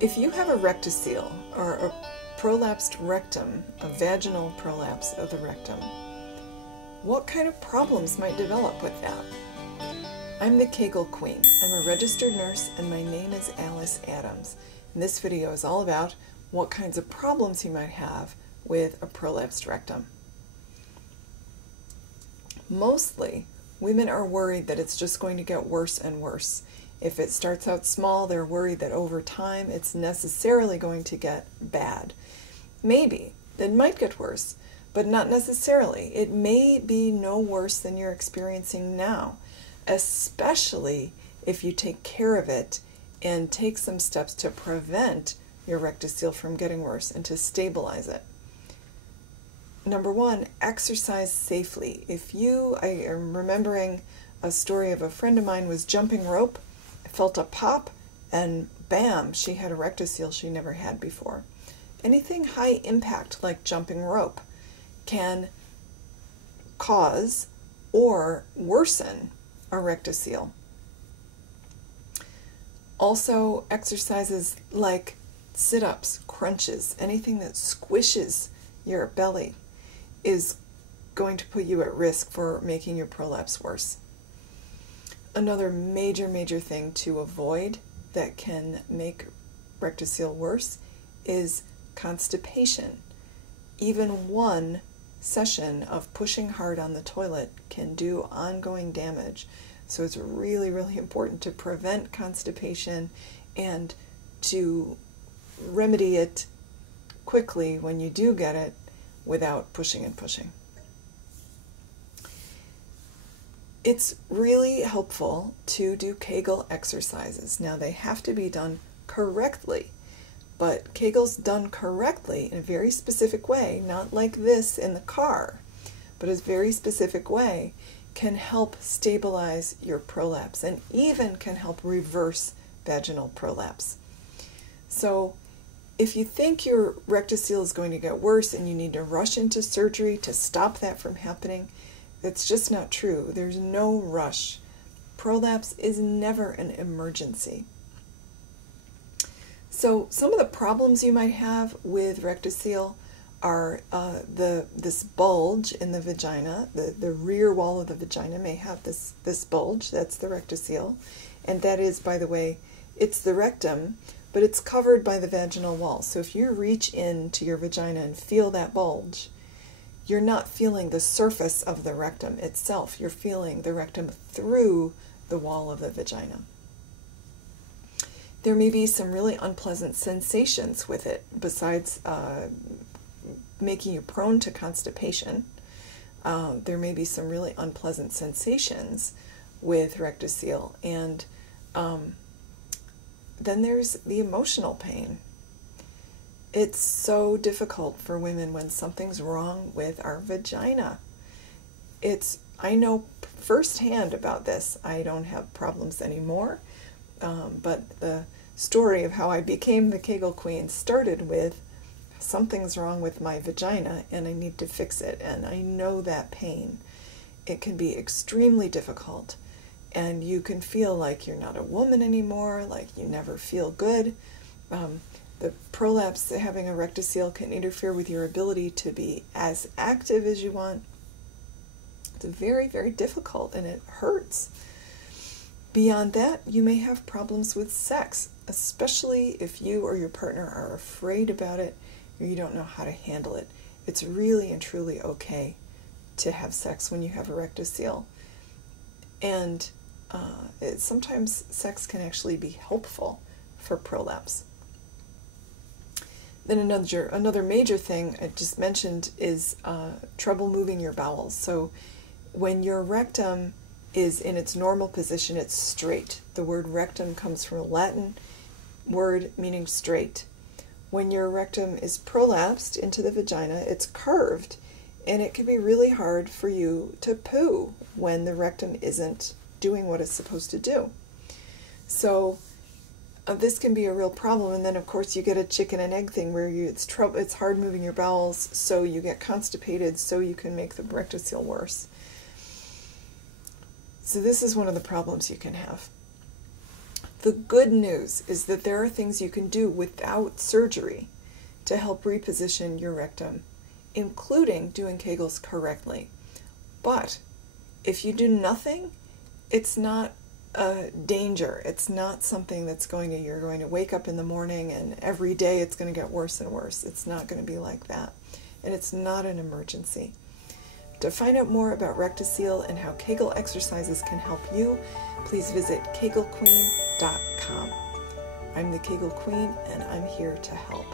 If you have a rectocele or a prolapsed rectum, a vaginal prolapse of the rectum, what kind of problems might develop with that? I'm the Kegel Queen. I'm a registered nurse and my name is Alice Adams. And this video is all about what kinds of problems you might have with a prolapsed rectum. Mostly, women are worried that it's just going to get worse and worse. If it starts out small, they're worried that over time it's necessarily going to get bad. Maybe. It might get worse, but not necessarily. It may be no worse than you're experiencing now, especially if you take care of it and take some steps to prevent your rectocele from getting worse and to stabilize it. Number one, exercise safely. I am remembering a story of a friend of mine was jumping rope, felt a pop, and bam, she had a rectocele she never had before. Anything high impact like jumping rope can cause or worsen a rectocele. Also, exercises like sit-ups, crunches, anything that squishes your belly is going to put you at risk for making your prolapse worse. Another major thing to avoid that can make rectocele worse is constipation. Even one session of pushing hard on the toilet can do ongoing damage. So it's really important to prevent constipation and to remedy it quickly when you do get it without pushing and pushing. It's really helpful to do Kegel exercises. Now they have to be done correctly, but Kegel's done correctly in a very specific way, not like this in the car, but a very specific way, can help stabilize your prolapse and even can help reverse vaginal prolapse. So if you think your rectocele is going to get worse and you need to rush into surgery to stop that from happening, it's just not true. There's no rush. Prolapse is never an emergency. So some of the problems you might have with rectocele are this bulge in the vagina. The rear wall of the vagina may have this bulge. That's the rectocele. And that is, by the way, it's the rectum, but it's covered by the vaginal wall. So if you reach into your vagina and feel that bulge, you're not feeling the surface of the rectum itself. You're feeling the rectum through the wall of the vagina. There may be some really unpleasant sensations with it, besides making you prone to constipation. There may be some really unpleasant sensations with rectocele, and then there's the emotional pain. It's so difficult for women when something's wrong with our vagina. I know firsthand about this. I don't have problems anymore, but the story of how I became the Kegel Queen started with something's wrong with my vagina and I need to fix it, and I know that pain. It can be extremely difficult, and you can feel like you're not a woman anymore, like you never feel good. The prolapse, having a rectocele, can interfere with your ability to be as active as you want. It's very difficult and it hurts. Beyond that, you may have problems with sex, especially if you or your partner are afraid about it or you don't know how to handle it. It's really and truly okay to have sex when you have a rectocele. And sometimes sex can actually be helpful for prolapse. Then another major thing I just mentioned is trouble moving your bowels. So when your rectum is in its normal position, it's straight. The word rectum comes from a Latin word meaning straight. When your rectum is prolapsed into the vagina, it's curved, and it can be really hard for you to poo when the rectum isn't doing what it's supposed to do. So this can be a real problem, and then of course you get a chicken and egg thing where it's hard moving your bowels, so you get constipated, so you can make the rectocele worse. So this is one of the problems you can have. The good news is that there are things you can do without surgery to help reposition your rectum, including doing Kegels correctly. But if you do nothing, it's not a danger. It's not something you're going to wake up in the morning and every day it's going to get worse and worse. It's not going to be like that. And it's not an emergency. To find out more about Rectocele and how Kegel exercises can help you, please visit kegelqueen.com. I'm the Kegel Queen, and I'm here to help.